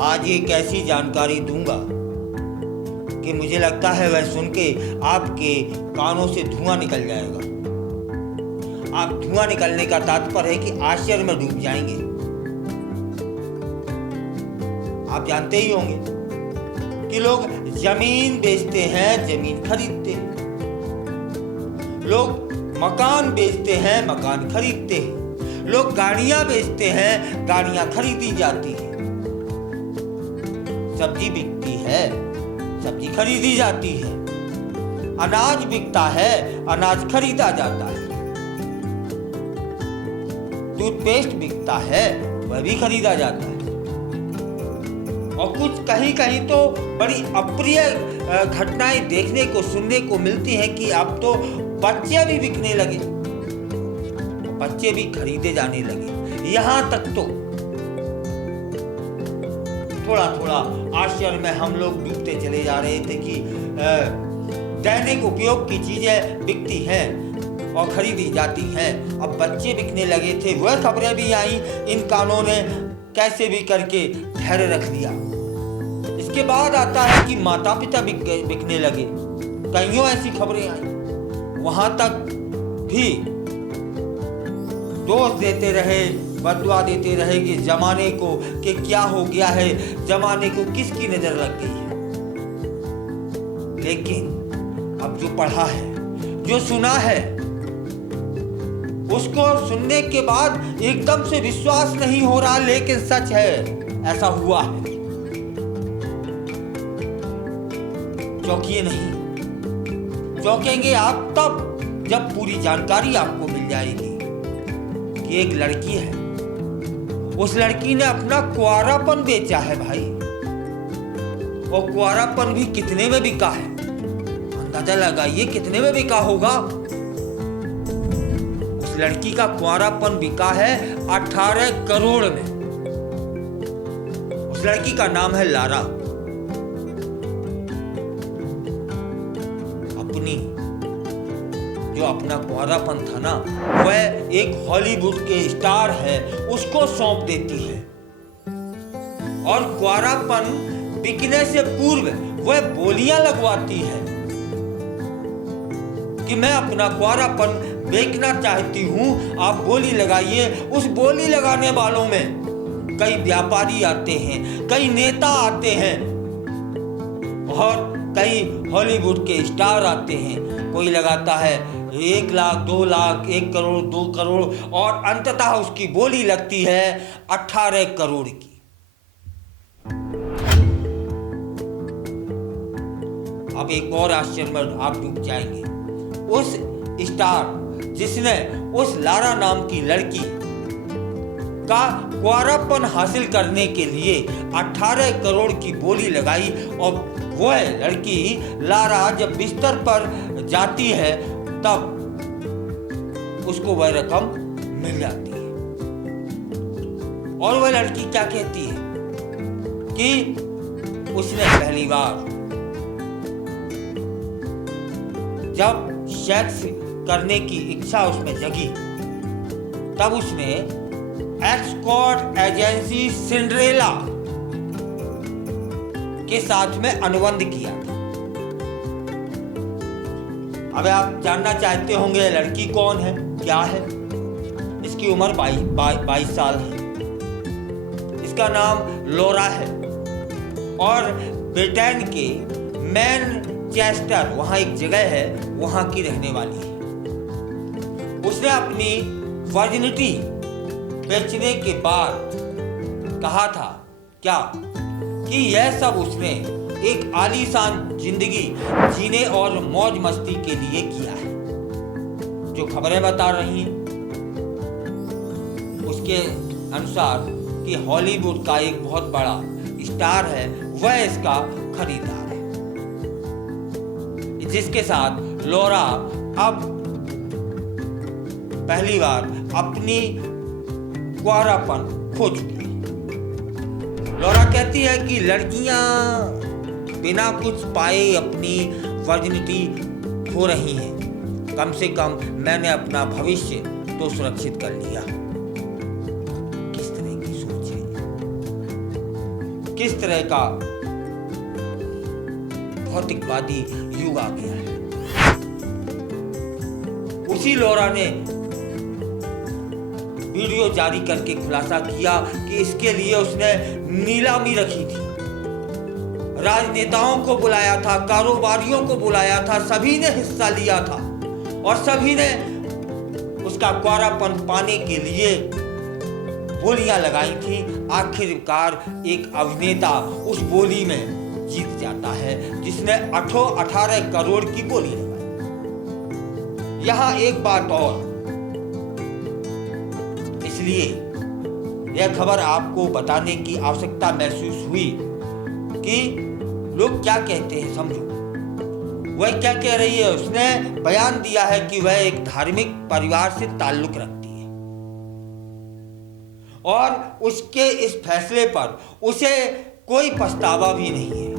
आज एक ऐसी जानकारी दूंगा कि मुझे लगता है वह सुन के आपके कानों से धुआं निकल जाएगा। आप धुआं निकलने का तात्पर्य है कि आश्चर्य में डूब जाएंगे। आप जानते ही होंगे कि लोग जमीन बेचते हैं, जमीन खरीदते हैं। लोग मकान बेचते हैं, मकान खरीदते हैं। लोग गाड़ियां बेचते हैं, गाड़ियां खरीदी जाती हैं। सब्जी बिकती है, सब्जी खरीदी जाती है। अनाज बिकता है, अनाज खरीदा जाता है। टूथपेस्ट बिकता है, वह भी खरीदा जाता है। और कुछ कहीं कहीं तो बड़ी अप्रिय घटनाएं देखने को सुनने को मिलती हैं कि अब तो बच्चे भी बिकने लगे, बच्चे भी खरीदे जाने लगे। यहां तक तो थोड़ा थोड़ा आश्चर्य में हम लोग डूबते चले जा रहे थे कि दैनिक उपयोग की चीजें बिकती हैं और खरीदी जाती हैं। अब बच्चे बिकने लगे थे, वह खबरें भी आई। इन कानों ने कैसे भी करके धैर्य रख दिया। इसके बाद आता है कि माता पिता बिकने लगे। कईयों ऐसी खबरें आई। वहां तक भी दोष देते रहे, बददुआ देते रहे कि जमाने को कि क्या हो गया है, जमाने को किसकी नजर लग गई है। लेकिन अब जो पढ़ा है, जो सुना है, उसको सुनने के बाद एकदम से विश्वास नहीं हो रहा, लेकिन सच है, ऐसा हुआ है। चौंकिए नहीं, चौंकेंगे आप तब जब पूरी जानकारी आपको मिल जाएगी कि एक लड़की है, उस लड़की ने अपना कुंवारापन बेचा है भाई। और कुंवारापन भी कितने में बिका है, अंदाजा लगाइए कितने में बिका होगा। उस लड़की का कुंवारापन बिका है 18 करोड़ में। उस लड़की का नाम है लारा। जो अपना कुंवारापन था ना, वह एक हॉलीवुड के स्टार है, उसको सौंप देती है। और कुंवारापन बिकने से पूर्व वह बोलियां लगवाती है कि मैं अपना कुंवारापन बेचना चाहती हूं, आप बोली लगाइए। उस बोली लगाने वालों में कई व्यापारी आते हैं, कई नेता आते हैं और कई हॉलीवुड के स्टार आते हैं। कोई लगाता है 1 लाख, 2 लाख, 1 करोड़, 2 करोड़ और अंततः उसकी बोली लगती है 18 करोड़ की। अब एक और आश्चर्य में आप डूब जाएंगे। उस स्टार जिसने उस लारा नाम की लड़की का कुंवारापन हासिल करने के लिए 18 करोड़ की बोली लगाई, और वह लड़की लारा जब बिस्तर पर जाती है तब उसको वह रकम मिल जाती है। और वह लड़की क्या कहती है कि उसने पहली बार जब सेक्स करने की इच्छा उसमें जगी, तब उसने एस्कॉर्ट एजेंसी सिंड्रेला के साथ में अनुबंध किया था। अब आप जानना चाहते होंगे लड़की कौन है, क्या है। इसकी उम्र 22 साल है। इसका नाम लोरा है और ब्रिटेन के मैनचेस्टर, वहां एक जगह है, वहां की रहने वाली है। उसने अपनी वर्जिनिटी बेचने के बाद कहा था क्या कि यह सब उसने एक आलीशान जिंदगी जीने और मौज मस्ती के लिए किया है। जो खबरें बता रही हैं उसके अनुसार कि हॉलीवुड का एक बहुत बड़ा स्टार है, वह इसका खरीदार है, जिसके साथ लोरा अब पहली बार अपनी कुंवारापन खो चुकी है। लोरा कहती है कि लड़कियां बिना कुछ पाए अपनी वर्जिनिटी खो रही हैं। कम से कम मैंने अपना भविष्य तो सुरक्षित कर लिया। किस तरह की सोच है, किस तरह का भौतिकवादी युग आ गया है। उसी लौरा ने वीडियो जारी करके खुलासा किया कि इसके लिए उसने नीलामी रखी थी, राजनेताओं को बुलाया था, कारोबारियों को बुलाया था, सभी ने हिस्सा लिया था और सभी ने उसका क्वारापन पाने के लिए बोलियां लगाई थी। आखिरकार एक अभिनेता उस बोली में जीत जाता है जिसने 18 करोड़ की बोली लगाई। यहां एक बात और, इसलिए यह खबर आपको बताने की आवश्यकता महसूस हुई कि लोग क्या कहते हैं, समझो वह क्या कह रही है। उसने बयान दिया है कि वह एक धार्मिक परिवार से ताल्लुक रखती है और उसके इस फैसले पर उसे कोई पछतावा भी नहीं है।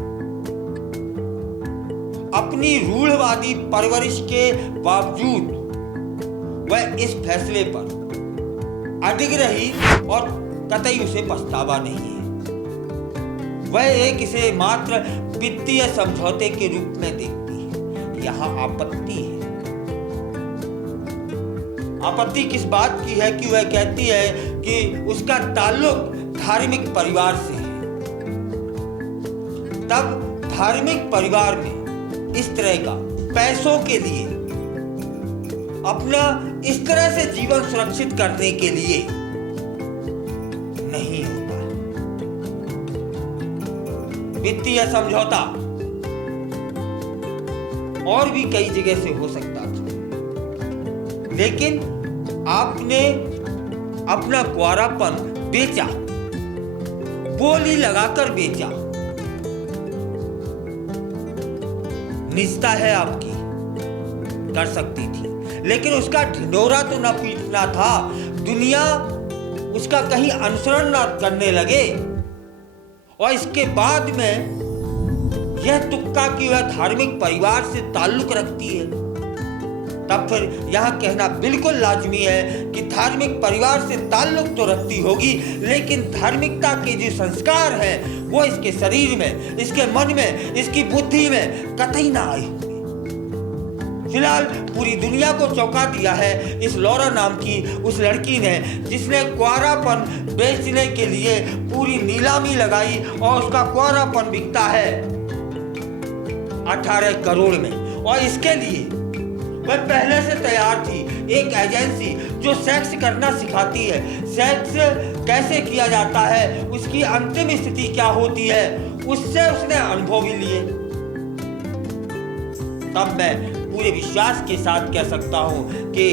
अपनी रूढ़वादी परवरिश के बावजूद वह इस फैसले पर अडिग रही और कतई उसे पछतावा नहीं है। वह एक इसे मात्र वित्तीय समझौते के रूप में देखती है। यहाँ आपत्ति है। आपत्ति किस बात की है कि वह कहती है कि उसका ताल्लुक धार्मिक परिवार से है। तब धार्मिक परिवार में इस तरह का पैसों के लिए, अपना इस तरह से जीवन सुरक्षित करने के लिए नहीं होता। वित्तीय समझौता और भी कई जगह से हो सकता था, लेकिन आपने अपना क्वारापन बेचा, बोली लगाकर बेचा। निजता है आपकी, कर सकती थी, लेकिन उसका ढिंढोरा तो न पीटना था, दुनिया उसका कहीं अनुसरण न करने लगे। और इसके बाद में यह तुक्का कि वह धार्मिक परिवार से ताल्लुक रखती है, तब फिर यह कहना बिल्कुल लाजमी है कि धार्मिक परिवार से ताल्लुक तो रखती होगी, लेकिन धार्मिकता के जो संस्कार हैं वो इसके शरीर में, इसके मन में, इसकी बुद्धि में कतई ना आए होंगे। फिलहाल पूरी दुनिया को चौंका दिया है इस लौरा नाम की उस लड़की ने, जिसने क्वारापन बेचने के लिए पूरी नीलामी लगाई और उसका क्वारापन बिकता है 18 करोड़ में। और इसके लिए वह पहले से तैयार थी। एक एजेंसी जो सेक्स करना सिखाती है, सेक्स कैसे किया जाता है, उसकी अंतिम स्थिति क्या होती है, उससे उसने अनुभव भी लिए। तब मैं पूरे विश्वास के साथ कह सकता हूं कि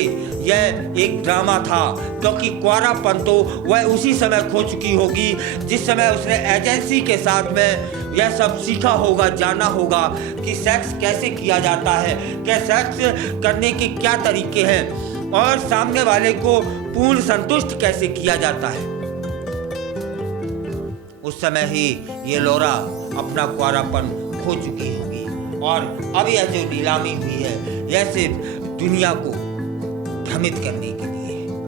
यह एक ड्रामा था, क्योंकि क्वारापन तो वह उसी समय खो चुकी होगी जिस समय उसने एजेंसी के साथ में यह सब सीखा होगा, जाना होगा कि सेक्स कैसे किया जाता है, क्या सेक्स करने के क्या तरीके हैं और सामने वाले को पूर्ण संतुष्ट कैसे किया जाता है। उस समय ही ये लौरा अपना क्वारापन खो चुकी होगी और अब यह जो नीलामी हुई है यह सिर्फ दुनिया को भ्रमित करने के लिए